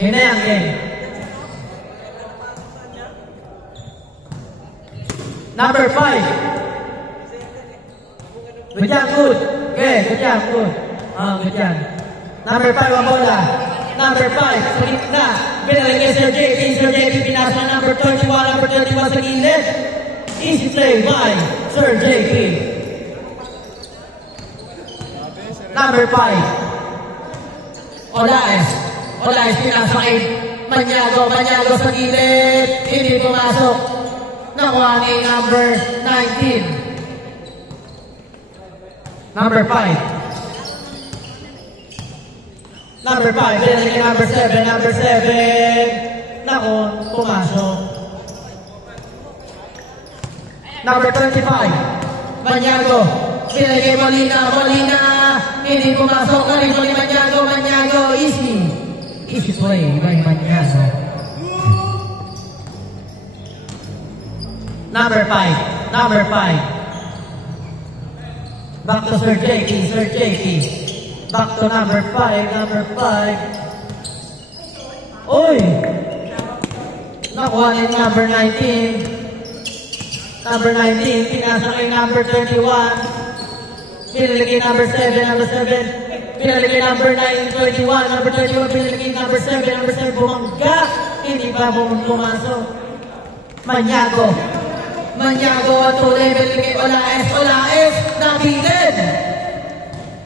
Game na yan, game. Number 5. Good job, good. Okay, good job, good. Good job. Number 5 ang bola. Number 5, sa gitna. Binalik kay Sir JP. Sir JP pinasa number 31. Number 31 sa gilid. Easy play by Sir JP. Number 5. Olaes. Olaes pinasa kay Maniago. Maniago sa gilid. Hindi pumasok. Nakuha ni number 19. Number 5. Number 5, binalik kay number 7, number 7. Nako, pumasok. Number 25, Maniago. Binalik kay Molina, Molina. Hindi pumasok. Galing ni Maniago, Maniago. Easy. Easy play by Maniago. Number 5, number 5. Back to Sir JP, Sir JP. Back to number 5, number 5. Uy! Nakuha ni number 19. Number 19, pinasa kay number 21. Pinalik kay number 7, number 7. Pinalik kay number 9, 21. Number 21, pinalik kay number 7, number 7. Bumangga! Hindi pa pumasok. Maniago. Maniago at tuloy, pinalik kay Olaes. Olaes, nabitin!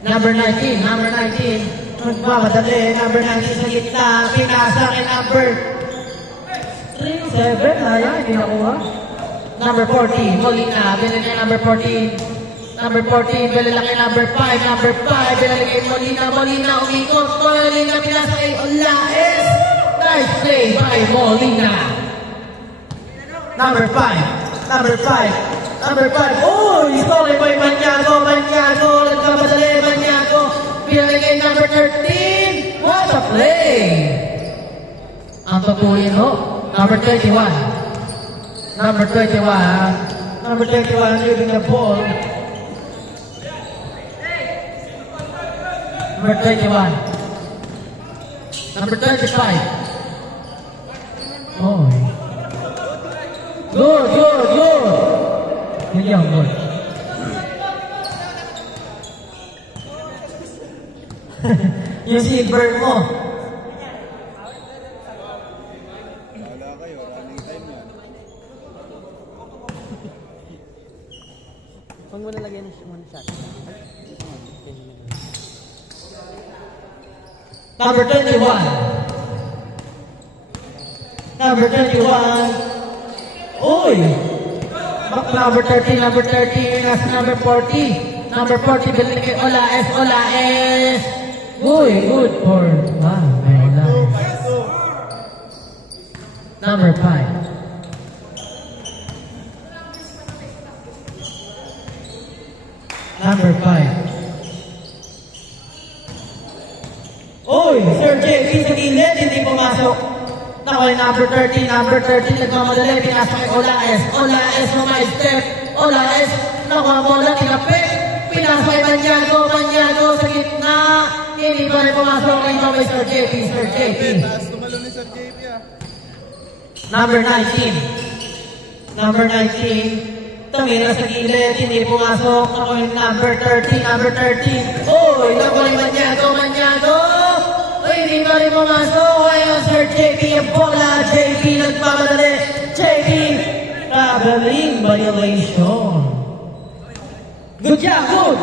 Number 19, number 19. Magmamadali, number 19 sa gitna. Pinasa kay number 3, 7. Ayan, hindi nakuha. Number 14, Molina. Binili kay number 14. Number 14, binili kay number 5. Number 5, binili kay Molina. Molina, umikot. Molina, pinasa kay Olaes. Nice play by Molina. Number 5, number 5. Number 5, oh, stolen by Maniago, Maniago, nagkamadali, Maniago, pinagay number 13, what a play! Ang papuyin ho, number 21, number 21, number 21, leaving the ball, number 21, number 25, oh, good, good, good! Hindi ang good. Yung silver mo. Wala kayo, running time yan. Huwag mo nalagyan muna shot. Number 21. Number 21. Uy! Number 30, number 30, nasa number 40. Number 40, bilik kay Olaes, Olaes. Uy, good for, wow, may Olaes. Number 5. Number 5. Uy, Sir JP sa gilid, hindi pumasok. Nakuha number 30, nagmamadali, pinasa kay Olaes. Olaes, may step. Olaes, nakuha bola, tinapit. Pinasa kay Maniago, Maniago sa gitna. Hindi pa rin pumasok kay Sir JP, Sir JP. Taas tumalo ni Sir JP ah. Number 19. Number 19. Tumira sa gilid, hindi pumasok. Nakuha number 30, number 30. Uy, nakuha ni Maniago, Maniago. Hindi pa rin pumasok. Ayaw Sir JP ang bola. JP nagmamadali. JP traveling violation. Good job, good.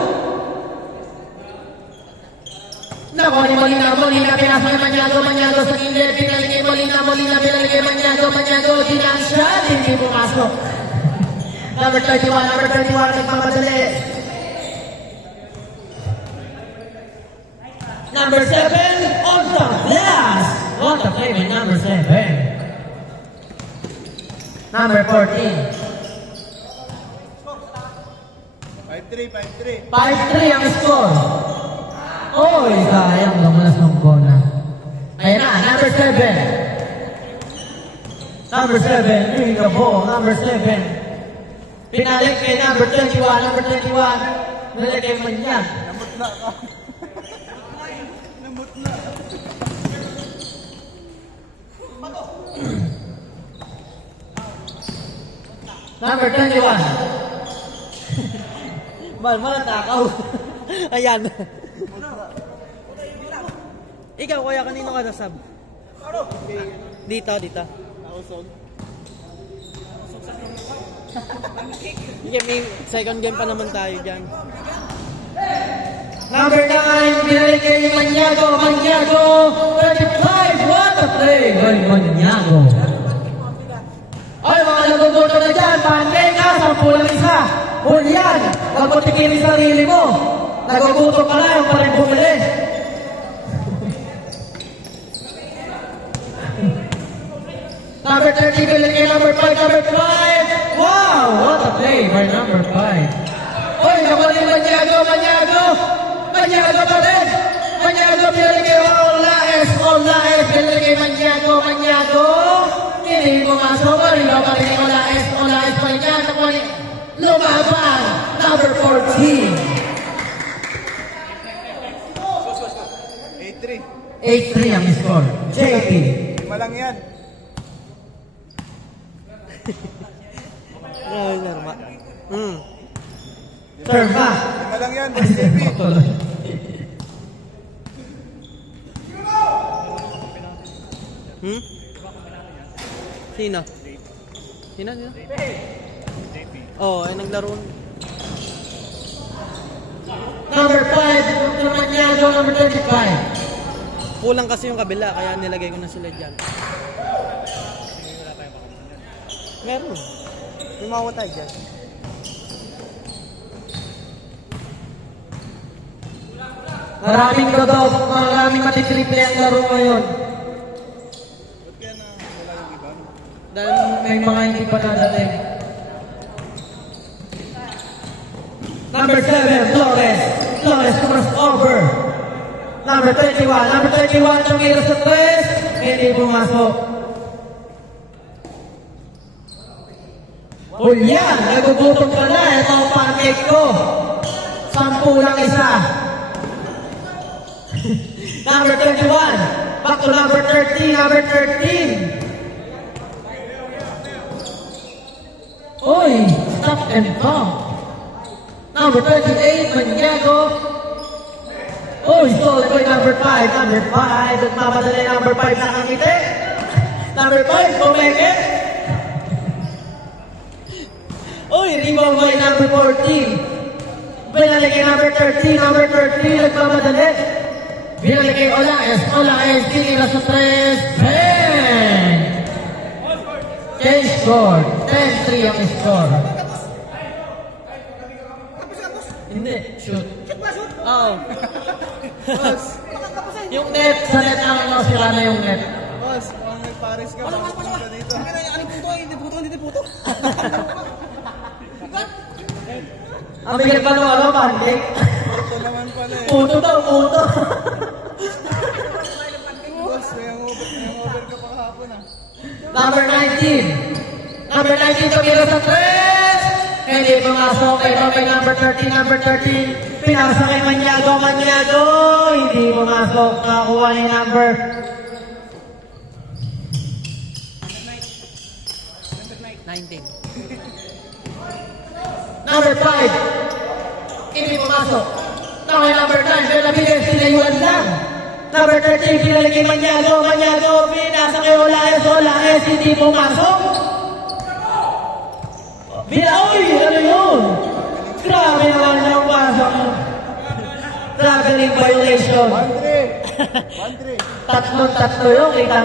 Nakuha ni Molina. Molina pinasa kay Maniago. Maniago sa gilid. Pinalik kay Molina. Molina pinalik kay Maniago. Maniago dinansyad. Hindi pumasok. Number 31. Number 31 nagmamadali. Number 7 on the glass. What a play by number 7. Number 14. 5-3, 5-3. 5-3 ang score. Oy, sayang lumulas ng bola. Ayan na, number 7. Number 7, doing the ball. Number 7. Pinalik kay number 21. Number 21. Pinalik kay Maniag. Namutla ka. Namutla. Number 21. Mal takaw. Ayan. Ikaw, kuya, kanino ka nasab? Dito. May second game pa naman tayo dyan. Number 9, binalik kay Maniago. 35, what a play by Maniago. Ay, mga naguguto na dyan, pancake ka, 10 isa. Julian, wag mo tigilin sarili mo. Naguguto ka na, yung pa rin bumili. Number 30, binalik kay number 5. Wow, what a play by number 5. Oy, nakuha Maniago pa rin. Maniago, binalik kay Olaes, binalik kay Maniago. Hindi pumasok, marilaw pa rin kay Olaes pa rin yan. Lumaban, number 14. 8-3 ang score. JP. Lima lang yan. Norma. Serva. Lima lang yan, Boss JP. Sino? Oh, ay naglaro. Number 5, Maniago, number 35. Kulang kasi yung kabila, kaya nilagay ko na sila dyan. Meron. May mawa tayo dyan. Maraming dodog, maraming matitriple ang laro ngayon. Ba't kaya na wala yung iba? Dahil may mga hindi pa nadating. Number 7, Flores crossover. Number 21, tumira sa 3, hindi pumasok. Julian, nagugutom ka na, ito ang pancake ko. 10 lang isa. Number 21, back to number 13. Oy, stop and bump. Number 38, Maniago. Oh, stole by number 5. Nagmamadali number 5 nakangiti. Number 5, kumeke. Oy, rebound by number 14. Binalik kay number 13. Nagmamadali. Binalik kay Olaes. Tinira sa 3. Bang! Change score. 10-3 ang score. Hindi, shoot. Oh. Boss, Yung net, sa net ang sila na yung net. boss, kung nagpares ka, pumunta dito. Hindi puto. Ang bigyan pa naman, pancake. Puto naman pala eh. Puto. Boss, may hangover ka pa kahapon ah. Number 19, tumira sa 3. Hindi pumasok kay number 13. Pinasa kay Maniago. Hindi pumasok. Nakakuha ni number 19. Number 5. Hindi pumasok. Nakakuha number 9. Benavides, sinayuan lang. Number 13, pinalik kay Maniago. Pinasa kay Olaes. Hindi pumasok. Oy, ano yun? Grabe naman yung pasok. Traveling violation. 1-3. Tatlo yung kita.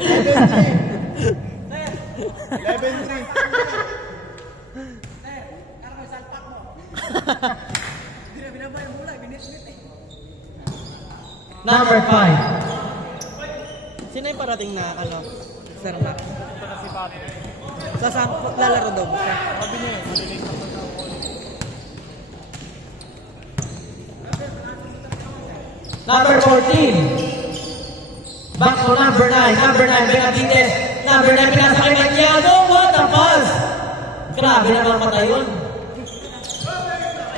11-3. Number 5. Sino yung parating na Sir Mac? Si Patrick. Lalaro daw mo siya. Sabi niya yun. Number 14. Back to number 9. Benavides. Number 9, pinasa kay Maniago. What a pass! Grabe naman mata yun.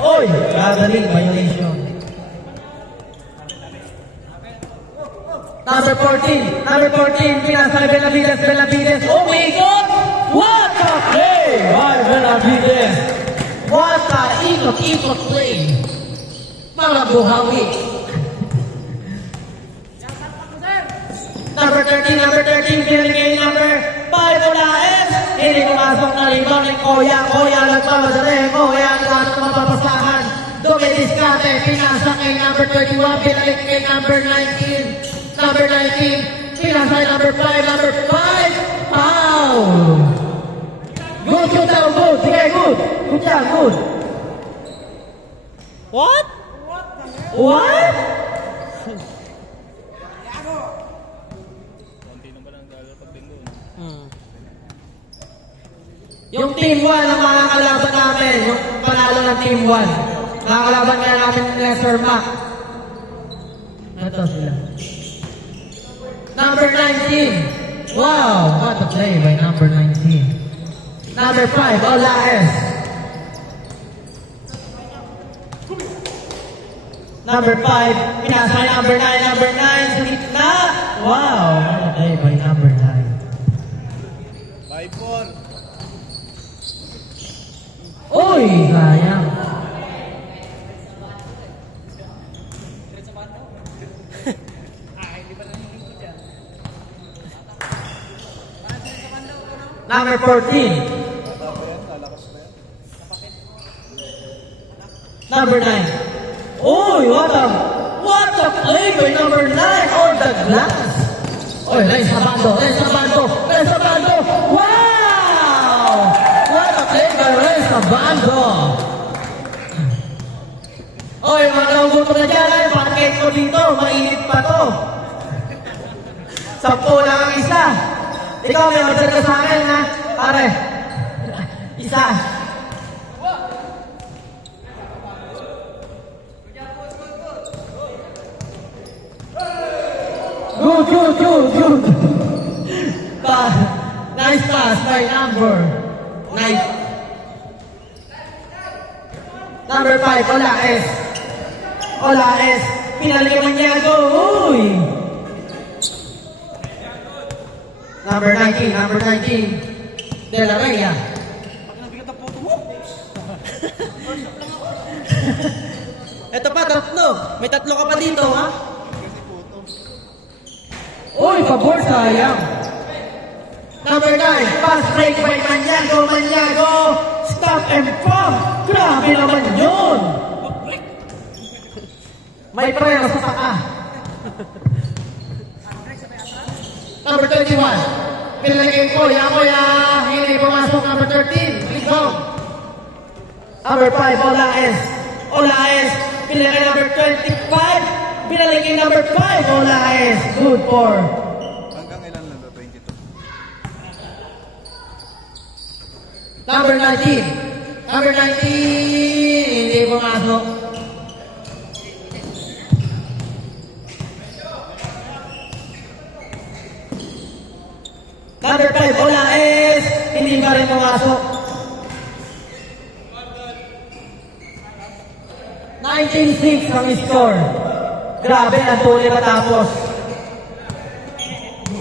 Oy! Traveling violation. Number 14, pinasa kay Benavides. Oh my God! What a play! Ay, Benavides. What a ikot-ikot play. Mga buhawi. Number 13, pinagiging number 5 mula S. Hindi pumasok na rebound ni Koya. Koya nagpapadali. Koya lahat mapapasahan. Dumidiskate, pinasa kay number 21, pinalik kay number 19. Number 19, pinasa kay number 5, number 5. Foul! Good, good down, good. Sige, good. Good job, good. What? What? Yung Team 1 ang mga kalaban namin, yung panalo ng Team 1. Nakakalaban kaya namin ni Sir Mac. Ito sila. Number 19. Wow, what a play by number 19. Number 5, Olaes. Number 5, pinasa kay number 9, number 9 sa gitna. Wow, what a play by number 9. 5-4. Uy, sayang. Number 14. Number 9. Uy, what a play by number 9 on the glass. Uy, Rey Sabando. Wow! What a play by Rey Sabando. Uy, mga nauguto na dyan, ay, parket ko dito, mainit pa to. 10 lang ang isa. Ikaw may order ka sa akin, ha? Pare. Isa. Good. Nice pass by number 9. Number 5, Olaes. Pinalagay Maniago. Uy! Number 19. De La Raya. Pag nabigat ang puto mo. Ito pa, tatlo. May tatlo ka pa dito, ha? Uy, pabor, sayang. Number 9, pass break by Maniago. Stop and pump. Grabe naman yun. May preno sa paa. Number 21. Pinalagay ko, Koya. Hindi pumasok. Number 13. Big ball. Number 5, Olaes. Pinalagay number 25. Pinalagay number 5, Olaes. Good for. Hanggang ilan lang ba? 22. Number 19. Hindi pumasok. Number 5, Olaes. Hindi pa rin pumasok. 19-6 ang score. Grabe, ang tuloy matapos.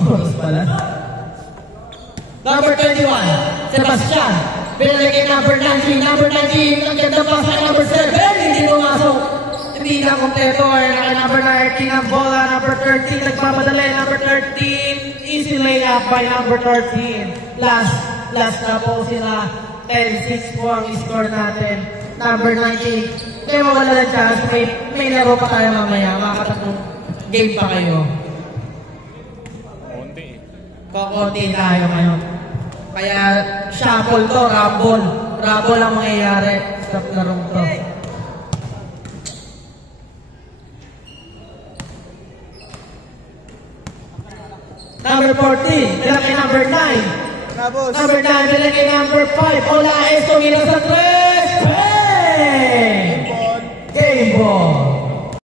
Oras pala. Number 21, Sebastian. Pinalagay number 19. Ang ganda pa sa number 7. Hindi pumasok. Hindi na kompleto. Number 19 ang bola. Number 13, nagpapadali. Number 13, easy layup by number 13. Last na po sila. 10-6 po ang score natin. Number 19. Kaya mawala ng chance, may laro pa tayo mamaya, makakatatlong game pa kayo. Kokonti tayo ngayon. Kaya shuffle to, rumble ang mangyayari sa larong to. Number 14, bilangin number 9. Boss. Number 9, bilangin number 5. Olaes, tumira sa 3. Hey!